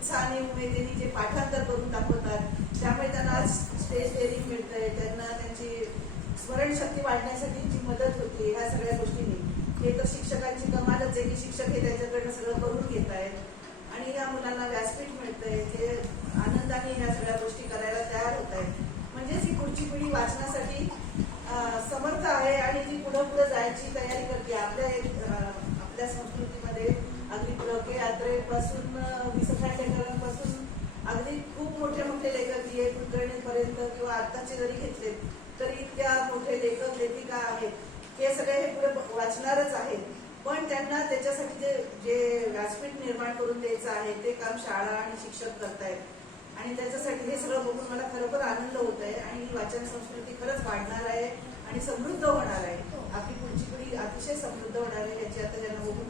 उत्साहाने उमेदीने जे पाठांतर करून दाखवतात. त्यामुळे त्यांना आज स्टेज डेअरिंग मिळतंय. त्यांना त्यांची स्मरणशक्ती वाढण्यासाठी जी मदत होती ह्या सगळ्या गोष्टींनी. हे तर शिक्षकांची कमालच आहे की शिक्षक हे त्यांच्याकडनं सगळं करून घेत आहेत आणि या मुलांना व्यासपीठ मिळतंय. ते आनंदाने ह्या सगळ्या गोष्टी करायला तयार होत आहेत म्हणजेच ही पुढची पिढी वाचनासाठी समर्थ आहे आणि ती पुढं पुढं जायची तयारी करते. आपल्या आपल्या संस्कृतीमध्ये अगदी प्र यात्रेपासून विस अगदी खूप मोठे मोठे लेखक बी ए कुलकर्णीपर्यंत किंवा आत्ताचे जरी घेतले तरी इतक्या मोठे लेखक लेखिका आहेत. हे सगळे हे पुढे वाचणारच आहेत. पण त्यांना त्याच्यासाठी जे जे व्यासपीठ निर्माण करून द्यायचं आहे ते काम शाळा आणि शिक्षक करतायत. आणि त्याच्यासाठी हे सगळं बघून मला खरोखर आनंद होत आहे आणि ही वाचन संस्कृती खरंच वाढणार आहे आणि समृद्ध होणार आहे. आपली पुढची पिढी अतिशय समृद्ध होणार आहे याची आता त्यांना बघून